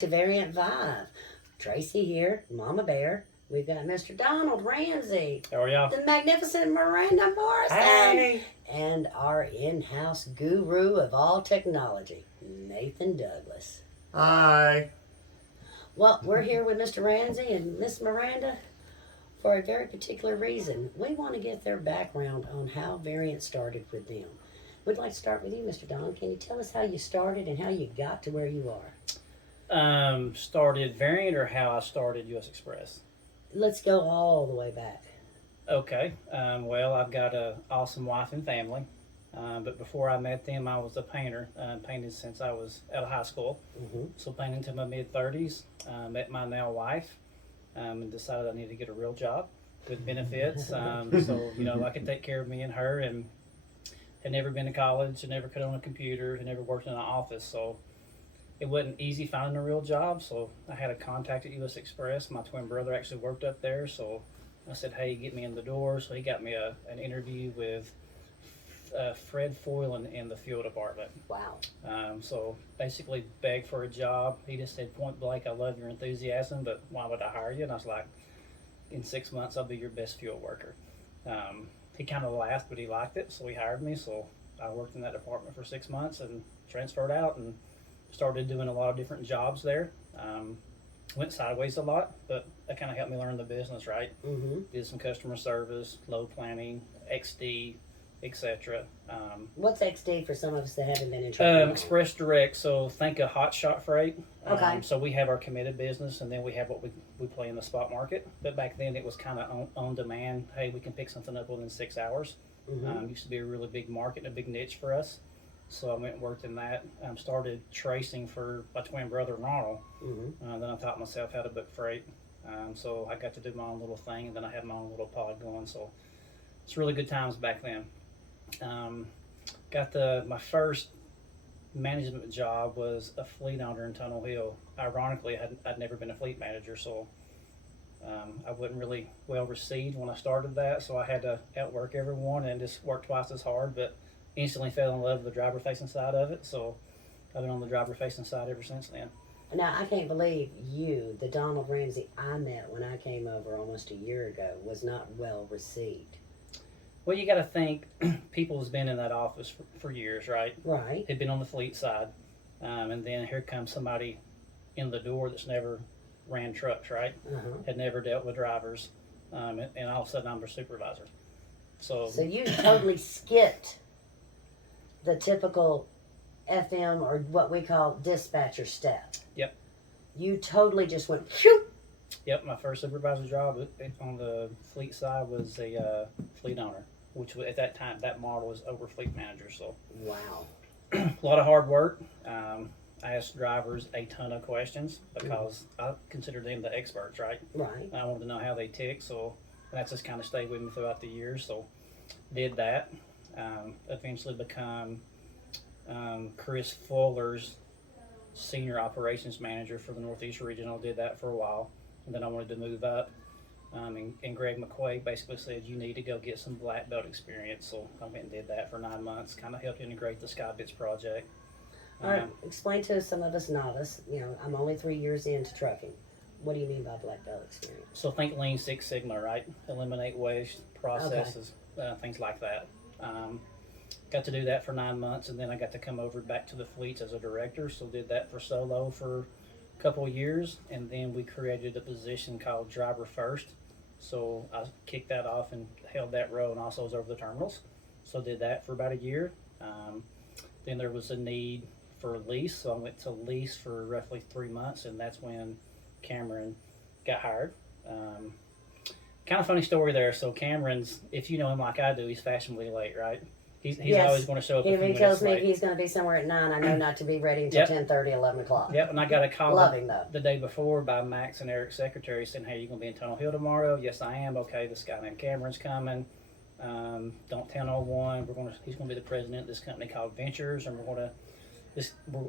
To Variant 5. Tracy here, Mama Bear. We've got Mr. Donald Ramsey. How are y'all? The magnificent Miranda Morrison. Hey. And our in-house guru of all technology, Nathan Douglas. Hi. Well, we're here with Mr. Ramsey and Miss Miranda for a very particular reason. We want to get their background on how Variant started with them. We'd like to start with you, Mr. Don. Can you tell us how you started and how you got to where you are? Started Variant or how I started U.S. Express? Let's go all the way back. Okay. Well, I've got an awesome wife and family. But before I met them, I was a painter. Painted since I was out of high school. Mm-hmm. So painting to my mid-30s. Met my now wife and decided I needed to get a real job with benefits. So, I could take care of me and her, and had never been to college, had never cut on a computer, had never worked in an office. So it wasn't easy finding a real job, so I had a contact at U.S. Express. My twin brother actually worked up there, so I said, hey, get me in the door. So he got me an interview with Fred Foylan in the fuel department. Wow. So basically begged for a job. He just said, point blank, I love your enthusiasm, but why would I hire you? And I was like, in 6 months, I'll be your best fuel worker. He kind of laughed, but he liked it, so he hired me. So I worked in that department for 6 months and transferred out and started doing a lot of different jobs there. Went sideways a lot, but that kind of helped me learn the business, right? Mm-hmm. Did some customer service, load planning, XD, etc. What's XD for some of us that haven't been in trucking? Express Direct, so think of hot shot freight. Okay. So we have our committed business, and then we have what we play in the spot market. But back then it was kind of on demand. Hey, we can pick something up within 6 hours. Mm-hmm. Used to be a really big market and a big niche for us. So I went and worked in that. Started tracing for my twin brother Ronald. Mm-hmm. Then I taught myself how to book freight. So I got to do my own little thing, and then I had my own little pod going. So it's really good times back then. Got my first management job was a fleet owner in Tunnel Hill. Ironically, I'd never been a fleet manager, so I wasn't really well received when I started that. So I had to outwork everyone and just work twice as hard, but instantly fell in love with the driver facing side of it. So I've been on the driver facing side ever since then. Now, I can't believe you, the Donald Ramsey I met when I came over almost a year ago, was not well received. Well, you got to think people has been in that office for years, right? Right. Had been on the fleet side, and then here comes somebody in the door that's never ran trucks, right? Uh-huh. Had never dealt with drivers, and all of a sudden I'm their supervisor. So you totally skipped the typical FM or what we call dispatcher step. Yep. You totally just went, phew! Yep, my first supervisor job on the fleet side was a fleet owner, which at that time, that model was over fleet manager. So Wow. a lot of hard work. I asked drivers a ton of questions because I consider them the experts, right? Right. I wanted to know how they tick, so that's just kind of stayed with me throughout the years. So did that. Eventually become Chris Fuller's senior operations manager for the Northeast Regional. Did that for a while, and then I wanted to move up. And Greg McQuaid basically said, you need to go get some black belt experience. So I went and did that for 9 months, kind of helped integrate the Skybits project. All right, explain to some of us novice, I'm only 3 years into trucking. What do you mean by black belt experience? So think Lean Six Sigma, right? Eliminate waste, processes, things like that. Got to do that for 9 months, and then I got to come over back to the fleets as a director. So did that for solo for a couple of years, and then we created a position called Driver First. So I kicked that off and held that role, and also was over the terminals. So did that for about a year. Then there was a need for lease, so I went to lease for roughly 3 months, and that's when Cameron got hired. Kind of funny story there. So Cameron's, if you know him like I do, he's fashionably late, right? He's Yes. always going to show up. If a few he tells minutes me late. he's going to be somewhere at 9, I know not to be ready until Yep. 10:30, 11 o'clock. Yep, and I got a call Love him, though. the day before by Max and Eric's secretary saying, hey, you going to be in Tunnel Hill tomorrow? Yes, I am. Okay, this guy named Cameron's coming. Don't tell no one. He's going to be the president of this company called Ventures, and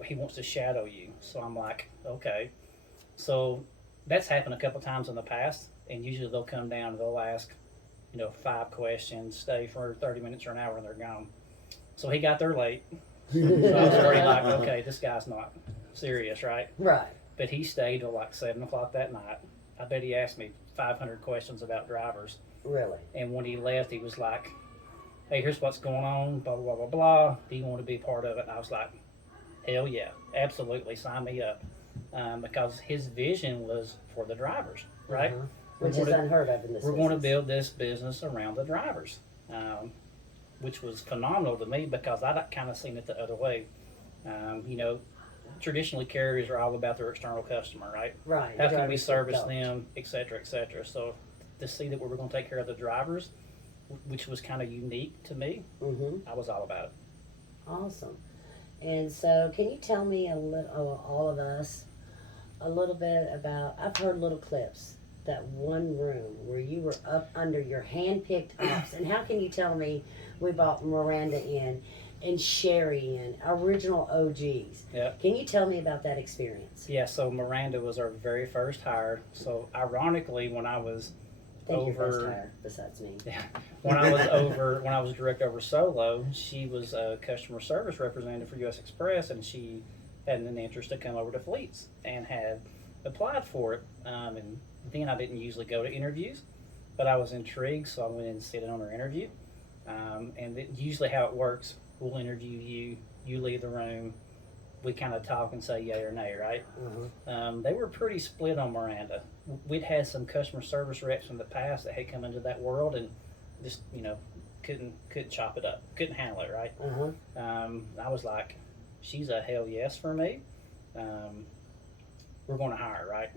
he wants to shadow you. So I'm like, okay. So that's happened a couple times in the past, and usually they'll come down and they'll ask, 5 questions, stay for 30 minutes or an hour, and they're gone. So he got there late. So I was already like, okay, this guy's not serious, right? Right. But he stayed till like 7 o'clock that night. I bet he asked me 500 questions about drivers. Really? And when he left, he was like, "Hey, here's what's going on, blah, blah, blah, blah, blah. Do you want to be part of it?" And I was like, "Hell yeah, absolutely, sign me up." Because his vision was for the drivers, right? Uh-huh. Which is unheard of in this We're business. going to build this business around the drivers, which was phenomenal to me because I kind of seen it the other way. You know, traditionally carriers are all about their external customer, right? Right. How can we Drivers service don't. them, et cetera, et cetera. So to see that we were going to take care of the drivers, which was kind of unique to me, I was all about it. Awesome. And so, can you tell me a little, all of us, a little bit about? I've heard little clips. That one room where you were up under your hand-picked ops, and how can you tell me we brought Miranda in and Sherry in, original OGs? Yeah. Can you tell me about that experience? Yeah, so Miranda was our very first hire. So ironically, when I was Thank your first over, hire, besides me. yeah, when I was direct over Solo, she was a customer service representative for U.S. Express, and she had an interest to come over to Fleets and had applied for it. And then I didn't usually go to interviews, but I was intrigued, so I went in and sit in on her interview. Usually how it works, we'll interview you, you leave the room, we kind of talk and say yay or nay, right? They were pretty split on Miranda. We'd had some customer service reps in the past that had come into that world and just, you know, couldn't chop it up, couldn't handle it, right? I was like, she's a hell yes for me. We're going to hire her, right?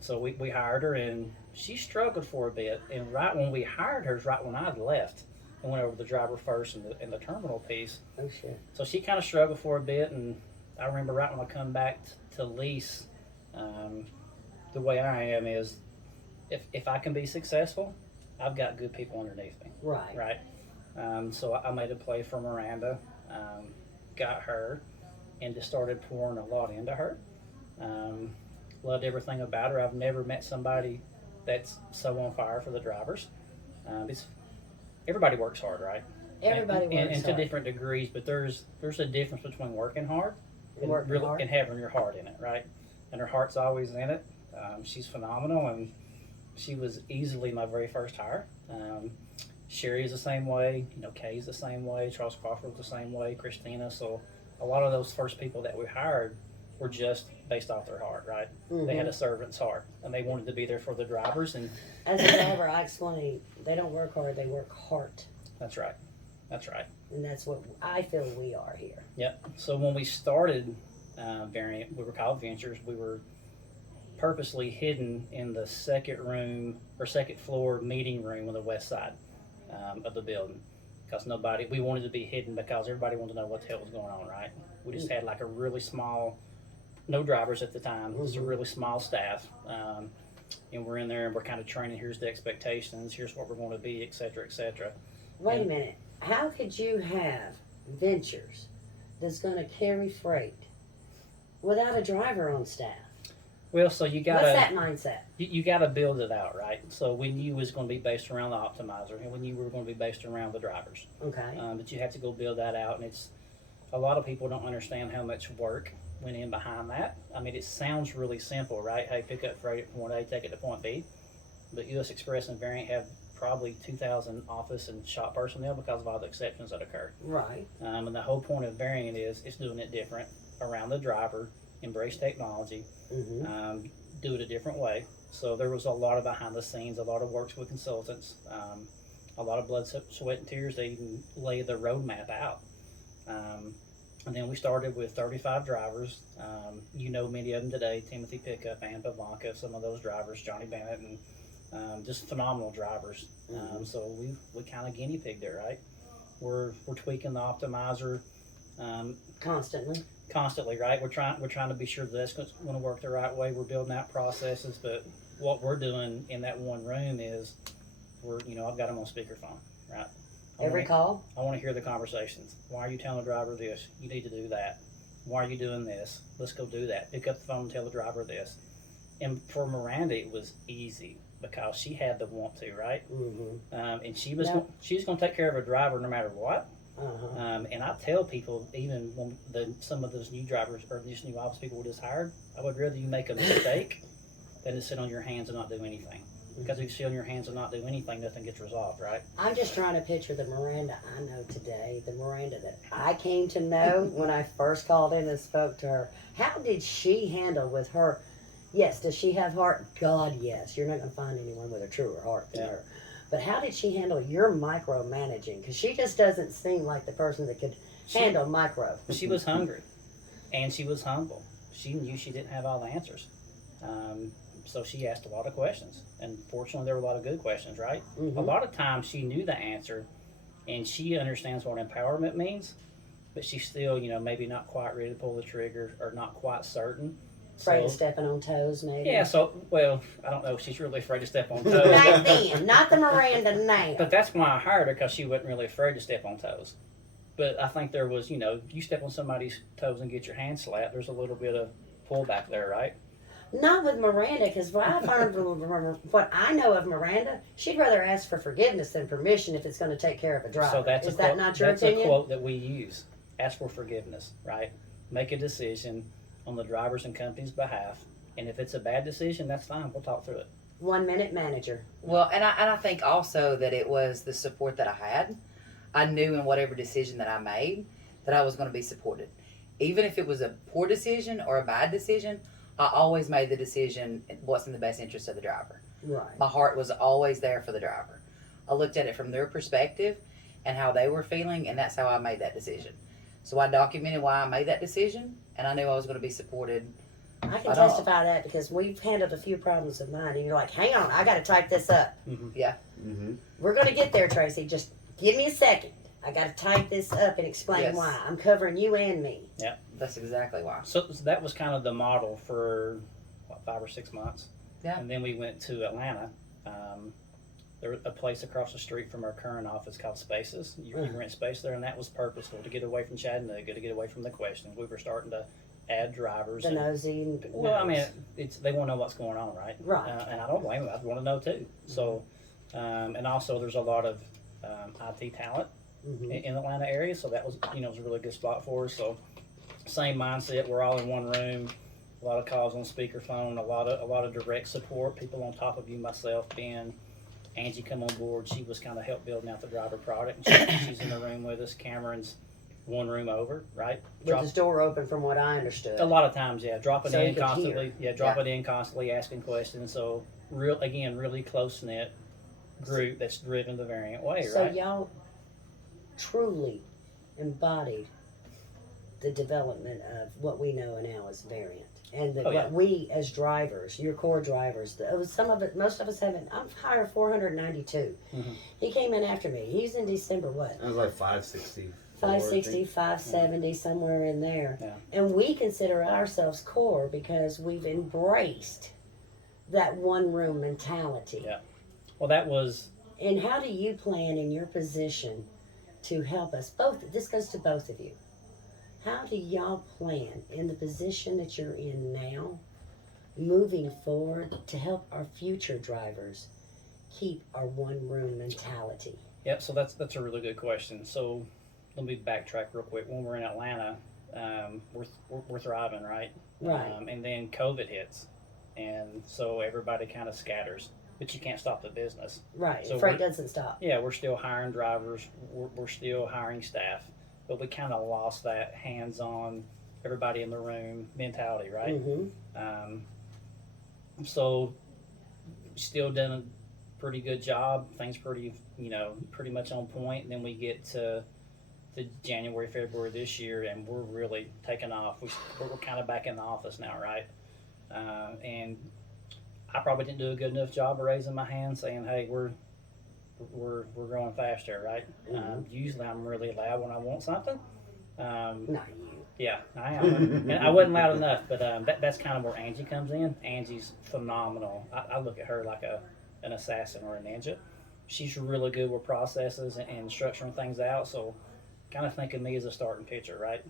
So we hired her, and she struggled for a bit. And right when we hired her is right when I had left and went over the driver first and the terminal piece. Oh, shit. So she kind of struggled for a bit, and I remember right when I come back to lease, the way I am is if I can be successful, I've got good people underneath me. Right. Right. So I made a play for Miranda, got her, and just started pouring a lot into her. Loved everything about her. I've never met somebody that's so on fire for the drivers. Everybody works hard, right? Everybody works and to hard. different degrees, but there's a difference between working hard and Working hard. and having your heart in it, right? And her heart's always in it. She's phenomenal, and she was easily my very first hire. Sherry is the same way. You know, Kay's the same way. Charles Crawford's the same way. Christina. So a lot of those first people that we hired were just based off their heart, right? They had a servant's heart, and they wanted to be there for the drivers. And as a driver, I explain, they don't work hard, they work heart. That's right. That's right. And that's what I feel we are here. Yep. So when we started Variant, we were called Ventures. We were purposely hidden in the second floor meeting room on the west side of the building, because we wanted to be hidden because everybody wanted to know what the hell was going on, right? We just had like a really small, no drivers at the time, just a really small staff. And we're in there and we're kind of training, here's the expectations, here's what we're going to be, et cetera, et cetera. Wait a minute. How could you have Ventures that's going to carry freight without a driver on staff? Well, so you got What's that mindset? You got to build it out, right? So we knew it was going to be based around the optimizer, and we knew we were going to be based around the drivers. Okay. But you have to go build that out, and it's a lot of people don't understand how much work went in behind that. I mean, it sounds really simple, right? Hey, pick up freight at point A, take it to point B. But U.S. Express and Variant have probably 2,000 office and shop personnel because of all the exceptions that occurred. Right. And the whole point of Variant is it's doing it different around the driver, embrace technology, do it a different way. So there was a lot of behind the scenes, a lot of works with consultants, a lot of blood, sweat, and tears. They even lay the roadmap out. And then we started with 35 drivers. You know many of them today, Timothy Pickup, Ann Pavanka, some of those drivers, Johnny Bennett, and just phenomenal drivers. So we kind of guinea pigged it, right? We're tweaking the optimizer constantly, right? We're trying to be sure that that's going to work the right way. We're building out processes, but what we're doing in that one room is I've got them on speakerphone, right? Every call? I want to hear the conversations. Why are you telling the driver this? You need to do that. Why are you doing this? Let's go do that. Pick up the phone and tell the driver this. And for Miranda, it was easy because she had the want to, right? And she was going to take care of a driver no matter what. And I tell people, even when some of those new drivers or these new office people were just hired, I would rather you make a mistake than to sit on your hands and not do anything. Because if you sit on your hands and not do anything, nothing gets resolved, right? I'm just trying to picture the Miranda I know today, the Miranda that I came to know when I first called in and spoke to her. How did she handle with her? Yes, does she have heart? God, yes. You're not going to find anyone with a truer heart than her. But how did she handle your micromanaging? Because she just doesn't seem like the person that could handle micro. She was hungry, and she was humble. She knew she didn't have all the answers. So she asked a lot of questions, and fortunately there were a lot of good questions, right? A lot of times she knew the answer, and she understands what empowerment means, but she's still, maybe not quite ready to pull the trigger or not quite certain. Afraid of stepping on toes, maybe? Yeah, I don't know if she's really afraid to step on toes. Back then, not the Miranda now. But that's why I hired her, because she wasn't really afraid to step on toes. But I think there was, you step on somebody's toes and get your hand slapped, there's a little bit of pullback there, right? Not with Miranda, because what I know of Miranda, she'd rather ask for forgiveness than permission if it's going to take care of a driver. So Is that not your opinion? That's a quote that we use. Ask for forgiveness, right? Make a decision on the driver's and company's behalf, and if it's a bad decision, that's fine. We'll talk through it. 1 minute manager. Well, and I think also that it was the support that I had. I knew in whatever decision that I made that I was going to be supported. Even if it was a poor decision or a bad decision, I always made the decision what's in the best interest of the driver. Right. My heart was always there for the driver. I looked at it from their perspective and how they were feeling, and that's how I made that decision. So I documented why I made that decision, and I knew I was going to be supported. I can testify to that because we've handled a few problems of mine, and you're like, hang on, I got to type this up. Yeah. We're going to get there, Tracy. Just give me a second. I got to type this up and explain why. I'm covering you and me. Yeah. That's exactly why. So that was kind of the model for, 5 or 6 months. Yeah. And then we went to Atlanta. There was a place across the street from our current office called Spaces. You rent space there, and that was purposeful, to get away from Chattanooga, to get away from the questions. We were starting to add drivers. The nosy. Well, I mean, they want to know what's going on, right? Right. And I don't blame them. I want to know too. So, and also there's a lot of IT talent in the Atlanta area, so that was was a really good spot for us. So, same mindset. We're all in one room. A lot of calls on speakerphone. A lot of direct support. People on top of you. Myself, Ben, Angie come on board. She was kind of help building out the driver product. She's in the room with us. Cameron's one room over, right? With his door open, from what I understood. A lot of times, yeah, dropping So in you could constantly. hear. Yeah, dropping in constantly, asking questions. So, really close knit group that's driven the variant way, So right? y'all truly embodied the development of what we know now as variant. And what we as drivers, your core drivers, some of it, most of us haven't. I'm hired 492. He came in after me. He's in December, what? I was like 560. 560, 570, somewhere in there. Yeah. And we consider ourselves core because we've embraced that one room mentality. Yeah. Well, that was. And how do you plan in your position to help us both? This goes to both of you. How do y'all plan in the position that you're in now, moving forward, to help our future drivers keep our one room mentality? Yep. So that's a really good question. So let me backtrack real quick. When we're in Atlanta, we're thriving, right? Right. And then COVID hits, and so everybody kind of scatters. But you can't stop the business. Right. So Freight doesn't stop. Yeah, we're still hiring drivers. We're still hiring staff. But we kind of lost that hands-on, everybody in the room mentality, right? So still done a pretty good job. Things pretty much on point. And then we get to January, February this year, and we're really taking off. We're kind of back in the office now, right? And I probably didn't do a good enough job of raising my hand, saying, "Hey, we're growing faster," right? Usually, I'm really loud when I want something. Not you. Yeah, I am. And I wasn't loud enough, but that's kind of where Angie comes in. Angie's phenomenal. I look at her like an assassin or a ninja. She's really good with processes and structuring things out. So, kind of think of me as a starting pitcher, right?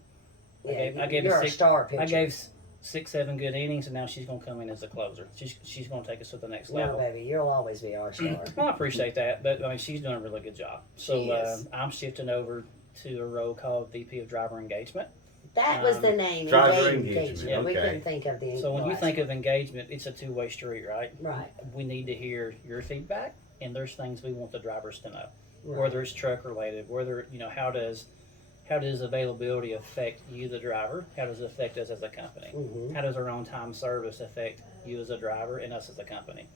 Yeah, I gave you're a star pitcher. I gave 6, 7 good innings, and now she's going to come in as a closer. She's going to take us to the next level. No, baby, you'll always be our star. Well, I appreciate that, but I mean, she's doing a really good job. So She is. I'm shifting over to a role called VP of Driver Engagement. That was the name. Driver engagement. engagement, We okay. couldn't think of the So when you last think one. of engagement, it's a two-way street, right? Right. We need to hear your feedback, and there's things we want the drivers to know, Right. whether it's truck related, whether how does availability affect you, the driver? How does it affect us as a company? Mhm. How does our on-time service affect you as a driver and us as a company?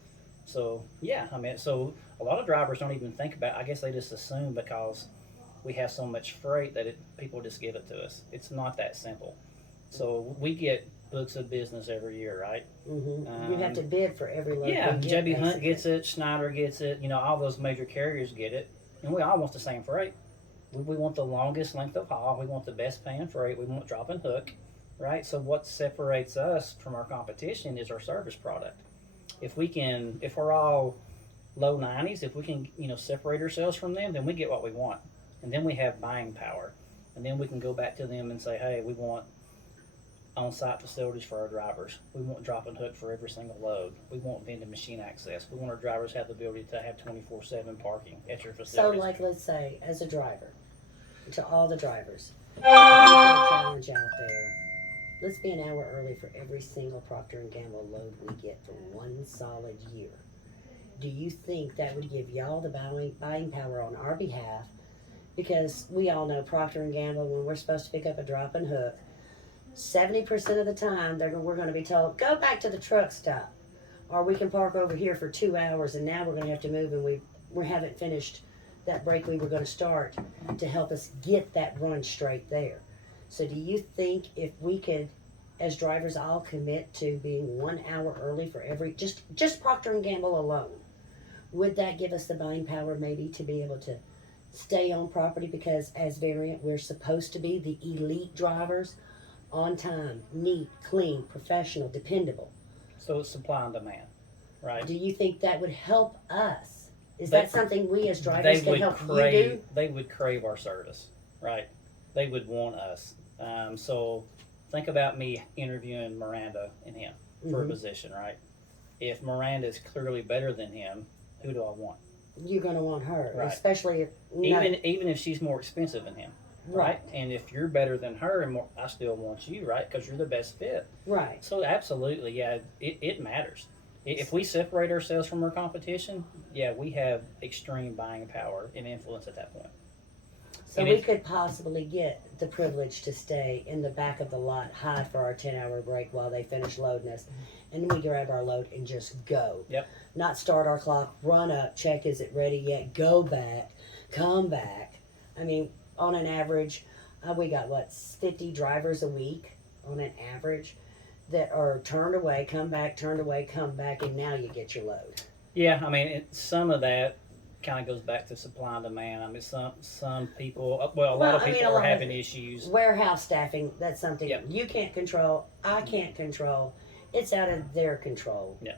So yeah, I mean, so a lot of drivers don't even think about. I guess they just assume because we have so much freight that people just give it to us. It's not that simple. So we get books of business every year, right? You have to bid for every load. Yeah, we get, JB Hunt basically. gets it, Schneider gets it, all those major carriers get it, and we all want the same freight. We want the longest length of haul, we want the best paying freight, we want drop and hook, right? So what separates us from our competition is our service product. If we're all low 90s, if we can, separate ourselves from them, then we get what we want. And then we have buying power. And then we can go back to them and say, hey, we want on-site facilities for our drivers. We want drop and hook for every single load. We want vending machine access. We want our drivers to have the ability to have 24/7 parking at your So, facilities. like, let's say, as a driver, to all the drivers, we put a challenge out there. Let's be an hour early for every single Procter and Gamble load we get for one solid year. Do you think that would give y'all the buying power on our behalf? Because we all know Procter and Gamble, when we're supposed to pick up a drop and hook, 70% of the time we're going to be told, go back to the truck stop, or we can park over here for 2 hours, and now we're going to have to move, and we haven't finished that break we were going to start to help us get that run straight there. So do you think if we could, as drivers, all commit to being 1 hour early for every just Procter and Gamble alone, would that give us the buying power maybe to be able to stay on property? Because as Variant, we're supposed to be the elite drivers, on time, neat, clean, professional, dependable. So it's supply and demand, right? Do you think that would help us? Is that something we as drivers can help you do? They would crave our service, right? They would want us. So think about me interviewing Miranda and him for a position, right? If Miranda is clearly better than him, who do I want? You're going to want her, Right. especially if Even if she's more expensive than him, right? And if you're better than her, and more, I still want you, right? Because you're the best fit. Right. So absolutely, yeah, it matters. If we separate ourselves from our competition, yeah, we have extreme buying power and influence at that point. So And we it- could possibly get the privilege to stay in the back of the lot, hide for our 10-hour break while they finish loading us, and then we grab our load and just go. Yep. Not start our clock, run up, check is it ready yet, go back, come back. I mean, on an average, we got 50 drivers a week on an average that are turned away, come back, turned away, come back, and now you get your load. Yeah, I mean, some of that kind of goes back to supply and demand. I mean, some people, a lot of people are having issues. Warehouse staffing, that's something Yep. you can't control, I can't control. It's out of their control. Yeah.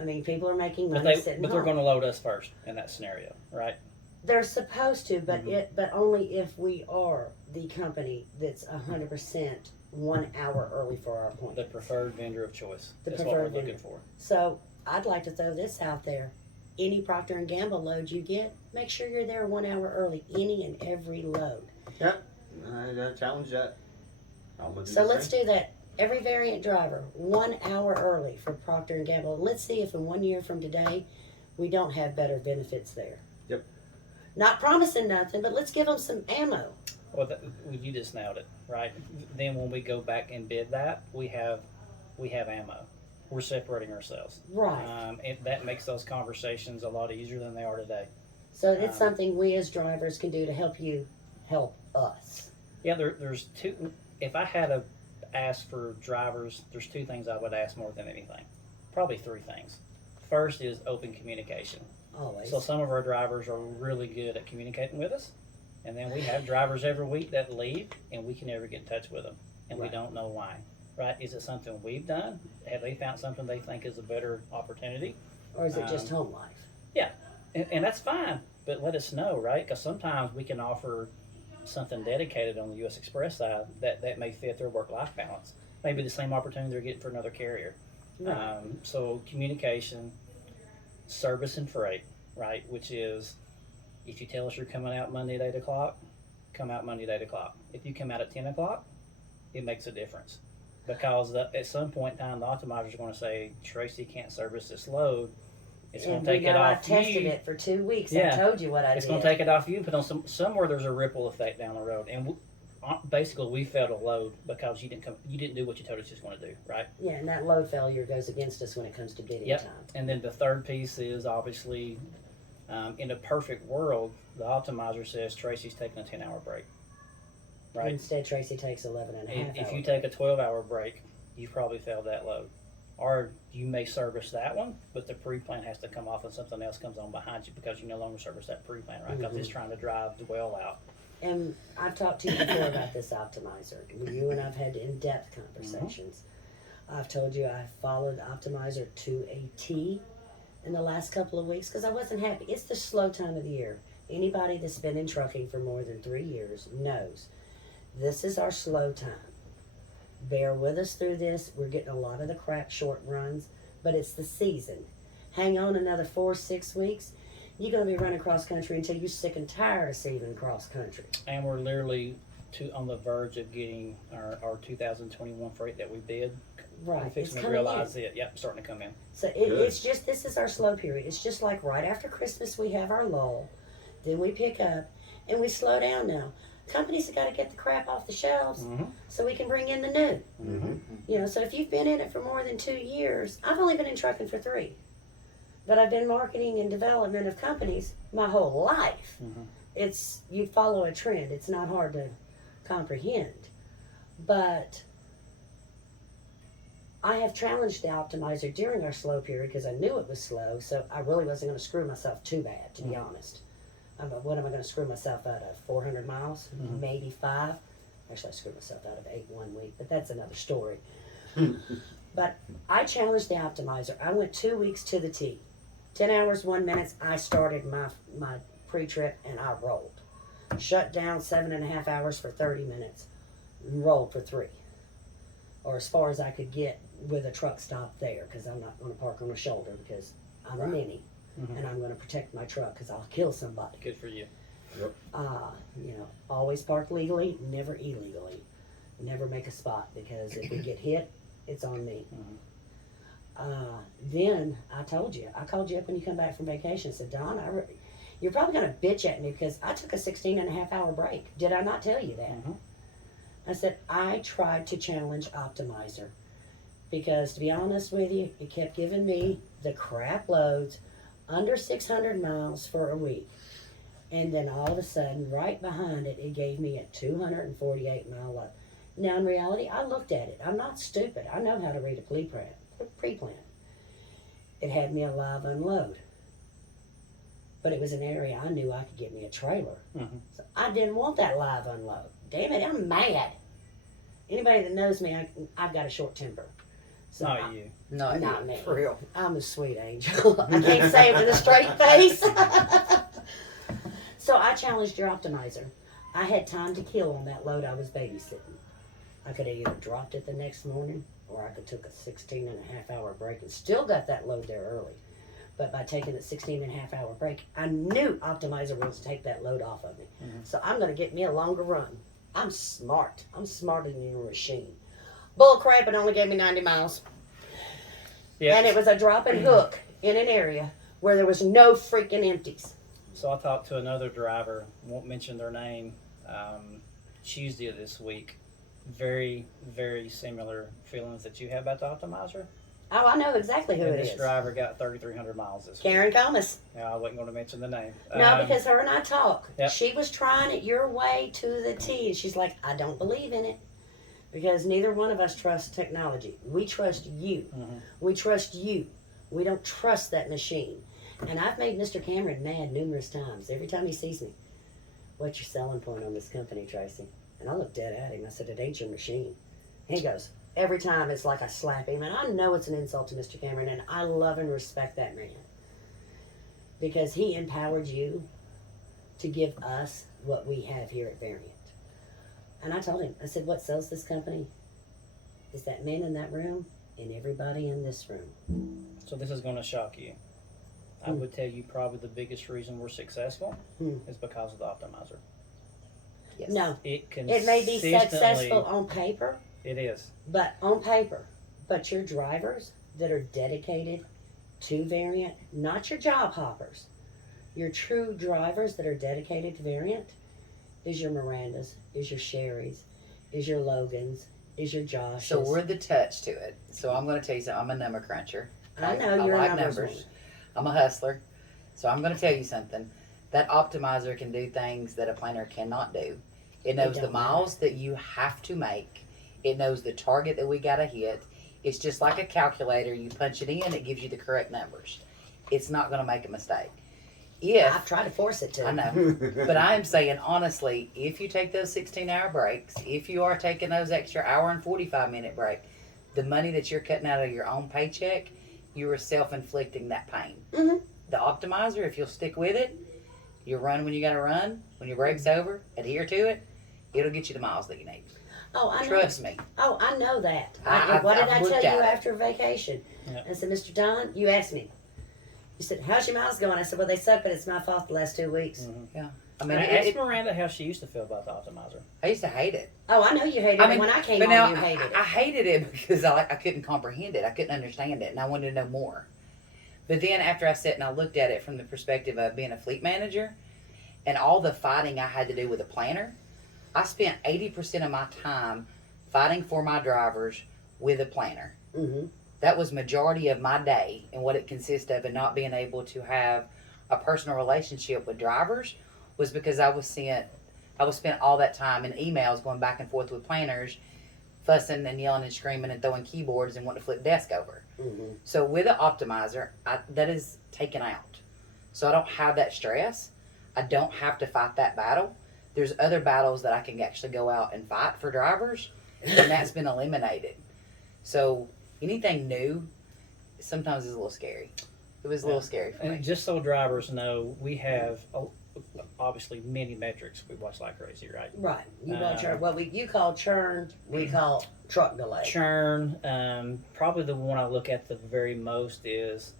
I mean, people are making But money sitting they're home. going to load us first in that scenario, right? They're supposed to, but Mhm. but only if we are the company that's 100% 1 hour early for our The appointment. preferred vendor of choice. The That's what we're preferred looking vendor. for. So I'd like to throw this out there. Any Procter and Gamble load you get, make sure you're there 1 hour early, any and every load. I challenge that. I'm gonna do So the let's same. do that. Every Variant driver, 1 hour early for Procter and Gamble. Let's see if in 1 year from today, we don't have better benefits there. Yep. Not promising nothing, but let's give them some ammo. Well, you just nailed it, right? Then when we go back and bid that, we have ammo. We're separating ourselves. Right. That makes those conversations a lot easier than they are today. So it's something we as drivers can do to help you help us. Yeah, there's two. If I had to ask for drivers, there's two things I would ask more than anything. Probably three things. First is open communication. Always. So some of our drivers are really good at communicating with us. And then we have drivers every week that leave and we can never get in touch with them. And we Right. don't know why. Right? Is it something we've done? Have they found something they think is a better opportunity? Or is it just home life? And that's fine, but let us know, right? Because sometimes we can offer something dedicated on the U.S. Express side that may fit their work-life balance. Maybe the same opportunity they're getting for another carrier. Right. So communication, service and freight, right? Which is, if you tell us you're coming out Monday at 8 o'clock, come out Monday at 8 o'clock. If you come out at 10 o'clock, it makes a difference. Because at some point in time, the optimizer is going to say, Tracy can't service this load. It's going to take it I off tested you. it for 2 weeks. Yeah. I told you what I It's did. going to take it off you, but on somewhere there's a ripple effect down the road. And basically, we failed a load because you didn't do what you told us you was going to do, right? Yeah, and that load failure goes against us when it comes to bidding Yep. time. And then the third piece is obviously, in a perfect world, the optimizer says Tracy's taking a 10-hour break, right? Instead, Tracy takes 11 and a half If you hours. take a 12-hour break, you've probably failed that load. Or you may service that one, but the pre-plan has to come off and something else comes on behind you because you no longer service that pre-plan, right? Because it's trying to drive the well out. And I've talked to you before about this optimizer. You and I've had in-depth conversations. I've told you I followed optimizer to a T in the last couple of weeks because I wasn't happy. It's the slow time of the year. Anybody that's been in trucking for more than 3 years knows this is our slow time. Bear with us through this. We're getting a lot of the crap short runs, but it's the season. Hang on another 4-6 weeks. You're going to be running cross country until you're sick and tired of seeing cross country. And we're literally on the verge of getting our 2021 freight that we bid. Right, We're it's fixing to coming realize in. it. Yep, starting to come in. So it's just, this is our slow period. It's just like right after Christmas we have our lull, then we pick up, and we slow down now. Companies have got to get the crap off the shelves so we can bring in the new. You know, so if you've been in it for more than 2 years, I've only been in trucking for 3. But I've been marketing and development of companies my whole life. It's, you follow a trend. It's not hard to comprehend. But I have challenged the optimizer during our slow period because I knew it was slow, so I really wasn't going to screw myself too bad, to be honest. What am I going to screw myself out of? 400 miles? Maybe 5? Actually, I screwed myself out of 8 1 week, but that's another story. But I challenged the optimizer. I went 2 weeks to the T. 10 hours, 1 minute, I started my pre-trip and I rolled. Shut down 7.5 hours for 30 minutes. And rolled for 3. Or as far as I could get with a truck stop there, because I'm not going to park on a shoulder because I'm a mini. And I'm going to protect my truck because I'll kill somebody. Good for you. You know, always park legally, never illegally. Never make a spot because if we get hit, it's on me. Then I told you, I called you up when you come back from vacation and said, Don, you're probably going to bitch at me because I took a 16.5 hour break. Did I not tell you that? I said, I tried to challenge Optimizer because to be honest with you, it kept giving me the crap loads under 600 miles for a week. And then all of a sudden, right behind it, it gave me a 248 mile load. Now, in reality, I looked at it. I'm not stupid. I know how to read a pre-plan. It had me a live unload. But it was an area I knew I could get me a trailer. So I didn't want that live unload. Damn it, I'm mad. Anybody that knows me, I've got a short temper. So Not you. Not Not me. for real. I'm a sweet angel. I can't say it with a straight face. So I challenged your optimizer. I had time to kill on that load I was babysitting. I could have either dropped it the next morning or I could took a 16.5 hour break and still got that load there early. But by taking the 16.5 hour break, I knew optimizer was to take that load off of me. So I'm going to get me a longer run. I'm smart. I'm smarter than your machine. Bull crap, it only gave me 90 miles. Yeah. And it was a drop and hook in an area where there was no freaking empties. So I talked to another driver, won't mention their name, Tuesday of this week. Very, very similar feelings that you have about the optimizer. Oh, I know exactly who And it this is. driver got 3,300 miles this week. Karen Comas. Yeah, I wasn't going to mention the name. No, because her and I talk. Yep. She was trying it your way to the T. And she's like, I don't believe in it. Because neither one of us trusts technology. We trust you. We trust you. We don't trust that machine. And I've made Mr. Cameron mad numerous times. Every time he sees me, what's your selling point on this company, Tracy? And I looked dead at him. I said, it ain't your machine. And he goes, every time it's like I slap him. And I know it's an insult to Mr. Cameron. And I love and respect that man. Because he empowered you to give us what we have here at Variant. And I told him, I said, what sells this company is that man in that room and everybody in this room. So this is going to shock you. I would tell you probably the biggest reason we're successful is because of the optimizer. Yes. No. It It may be successful consistently, on paper, it is. but on paper. But your drivers that are dedicated to variant, not your job hoppers, your true drivers that are dedicated to variant, is your Mirandas, is your Sherrys, is your Logans, is your Joshes. So we're the touch to it. So I'm going to tell you something. I'm a number cruncher. I know you're like a numbers woman. I'm a hustler. So I'm going to tell you something. That optimizer can do things that a planner cannot do. It knows the don't miles that you have to make. It knows the target that we got to hit. It's just like a calculator. You punch it in, it gives you the correct numbers. It's not going to make a mistake. I've tried to force it to. I know. But I am saying, honestly, if you take those 16-hour breaks, if you are taking those extra hour and 45-minute break, the money that you're cutting out of your own paycheck, you are self-inflicting that pain. Mhm. The optimizer, if you'll stick with it, you run when you got to run. When your break's over, adhere to it. It'll get you the miles that you need. Oh, I know. Trust me. Oh, I know that. I've What did I looked tell you at it. after vacation? Yep. I said, Mr. Don, you asked me. You said, how's your miles going? I said, well, they suck, but it's my fault the last 2 weeks. I mean, I asked Miranda how she used to feel about the optimizer. I used to hate it. Oh, I know you hated it. When I came but on, now you hated I it. hated it because I couldn't comprehend it. I couldn't understand it, and I wanted to know more. But then after I sat and I looked at it from the perspective of being a fleet manager and all the fighting I had to do with a planner, I spent 80% of my time fighting for my drivers with a planner. Mm-hmm. That was majority of my day and what it consists of, and not being able to have a personal relationship with drivers was because I was spent all that time in emails going back and forth with planners, fussing and yelling and screaming and throwing keyboards and wanting to flip desk over. Mm-hmm. So with an optimizer, that is taken out. So I don't have that stress. I don't have to fight that battle. There's other battles that I can actually go out and fight for drivers, and that's been eliminated. So anything new sometimes is a little scary. It was a little scary for me. And just so drivers know, we have obviously many metrics we watch like crazy, right? Right. You watch what you call churn, we call truck delay. Churn, probably the one I look at the very most is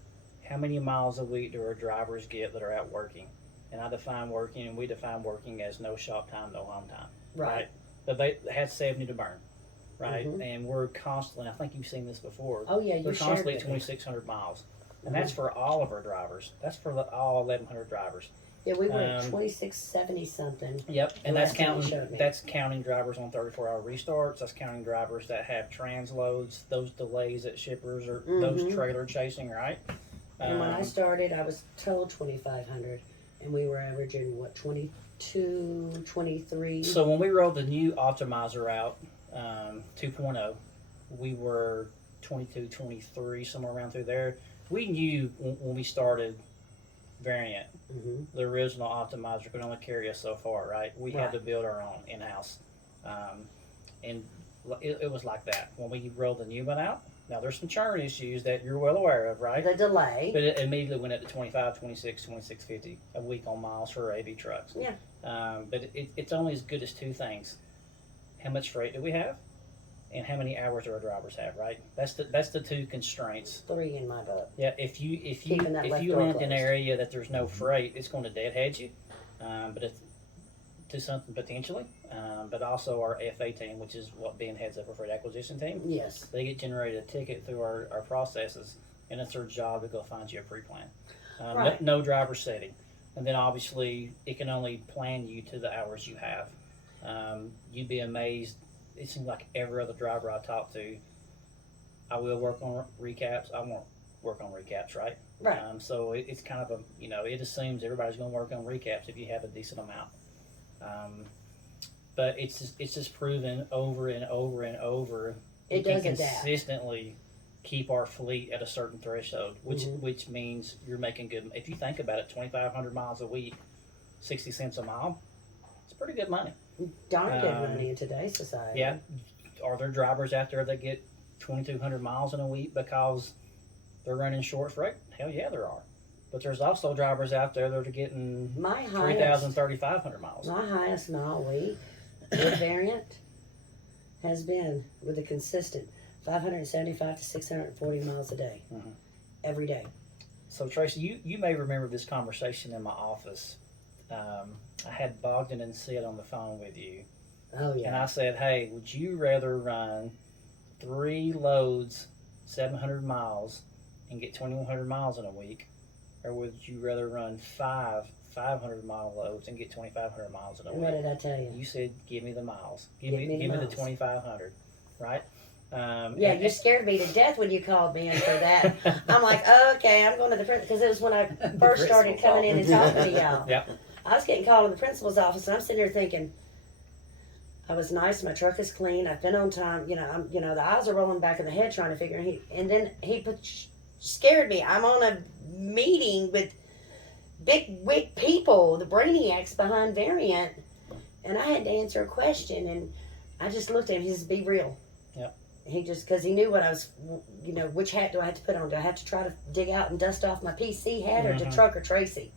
how many miles a week do our drivers get that are out working? And I define working, and we define working as no shop time, no home time. Right. But they had 70 to burn, right? Mhm. And we're constantly, I think you've seen this before. Oh, yeah, you We're shared constantly at with me. 2,600 miles. And that's for all of our drivers. That's for all 1,100 drivers. Yeah, we were at Um, 2670 something. Yep, and The that's last time you counting showed me. that's counting drivers on 34-hour restarts. That's counting drivers that have transloads, those delays that shippers or those Mhm. trailer chasing, right? And when I started, I was told 2500, and we were averaging, what, 22, 23? So when we rolled the new optimizer out, 2.0, we were 22, 23, somewhere around through there. We knew when we started variant, Mm-hmm. the original optimizer could only carry us so far, right? We had Right. to build our own in-house. And it was like that. When we rolled the new one out, now there's some churn issues that you're well aware of, right? The delay. But it immediately went up to 25, 26, 2650 a week on miles for AV trucks. Yeah. But it's only as good as two things. How much freight do we have? And how many hours do our drivers have, right? That's the two constraints. 3 in my book. Yeah, if you Keeping that left door land closed. an area that there's no freight, it's going to deadhead you. But it's to something potentially. But also our FA team, which is what Ben heads up our freight acquisition team, Yes. they get generated a ticket through our processes, and it's their job to go find you a pre-plan. Right. No driver setting, and then obviously it can only plan you to the hours you have. You'd be amazed. It seems like every other driver I talk to, I will work on recaps. I won't work on recaps, right? Right. So it's kind of it assumes everybody's going to work on recaps if you have a decent amount. But it's just proven over and over and over. It we does can adapt. consistently keep our fleet at a certain threshold, which Mhm. which means you're making good. If you think about it, 2,500 miles a week, 60 cents a mile, it's pretty good money. Darn good money in today's society. Yeah. Are there drivers out there that get 2,200 miles in a week because they're running short freight? Hell yeah, there are. But there's also drivers out there that are getting My 3,000, highest, 3,500 miles. my highest mile week with variant has been with a consistent 575 to 640 miles a day. Mhm. Every day. So Tracy, you may remember this conversation in my office I had Bogdan and Sid on the phone with you, Oh and yeah. I said, "Hey, would you rather run 3 loads, 700 miles, and get 2,100 miles in a week, or would you rather run 500-mile loads and get 2,500 miles in a And what week?" did I tell you? You said, "Give me the miles. Give me the give me the miles. 2,500, right?" Yeah, and- you scared me to death when you called me in for that. I'm like, okay, I'm going to the principal, because it was when I first started principal's coming in and office. talking to y'all. Yep. I was getting called to the principal's office, and I'm sitting there thinking, I was nice. My truck is clean. I've been on time. The eyes are rolling back in the head trying to figure. And then he scared me. I'm on a meeting with big wig people, the brainiacs behind Variant, and I had to answer a question, and I just looked at him. He says, "Be real." Yep. He just, because he knew what I was, which hat do I have to put on? Do I have to try to dig out and dust off my PC hat, or to Mhm. truck or Tracy?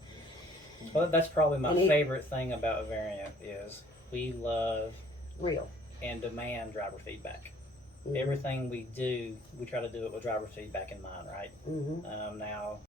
Well, that's probably my And he- favorite thing about Variant is we love Real. and demand driver feedback. Mhm. Everything we do, we try to do it with driver feedback in mind, right? Mhm. Now,